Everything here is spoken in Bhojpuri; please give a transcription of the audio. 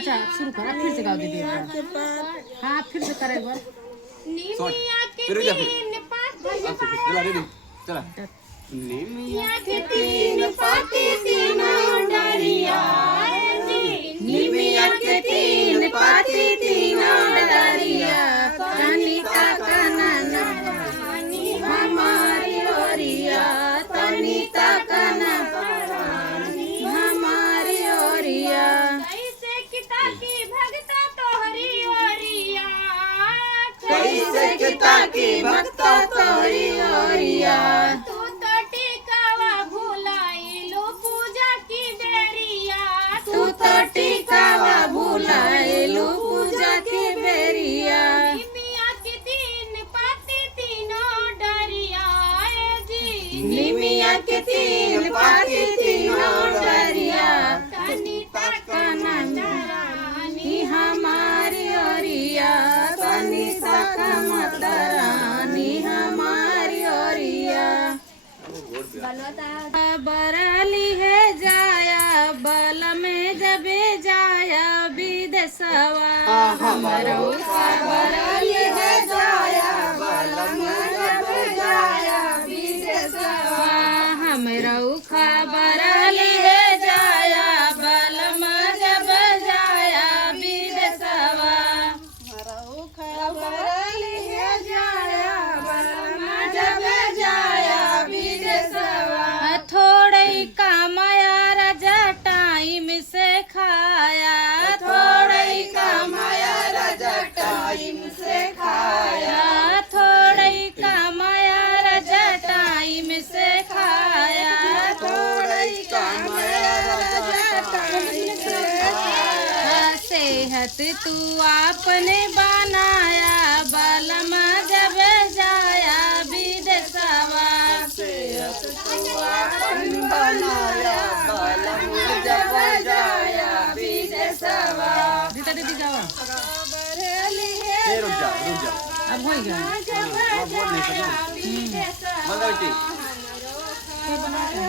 अच्छा शुरू कर फिर से गाओ दीदी एक बार। हाँ फिर से करे एक बार। निमिया के तीन पाती चला दीदी चला निमिया के तीन पाती तीनों डरिया निमिया के तीन पाती तीनों डरिया तनिता कनना हमारी ओरिया तनिता कनना हमारी ओरिया कैसे किता की भक्ता तोहरी ओरिया कैसे किता की भक्ता तोहरी ओरिया तू तो टिकावा भुलाइलो पूजा की बेरिया तू तो टिकावा भुलाइलो पूजा की बेरिया निमिया के तीन पाती तीनों डरिया जी निमिया के तीन पाती तीनों डरिया तनिता कननी हमारी ओरिया तनिता कमतरानी हमारी ओरिया बराली है जाया बल में जबे जाया विदेशवा हमारा बराली है जाया बल में जबे जाया विदेशवा हमारा बराली है जाया बल में जबे जाया विदेशवा बराली है जाया बल में जबे जाया विदेशवा थोड़े कामया राजा टाइम से खाया थोड़े कामया राजा टाइम से खाया थोड़े कामया राजा टाइम से खाया थोड़े कामया राजा टाइम से खाया सेहत तू आपने बनाया बलमा जब जाया विदेशवा सेहत तू आपने बनाया बलमा जब जाया विदेशवा दीदी दीदी गावा रुक जा अब हो गया बोल नहीं सकती विदेशवा मतलब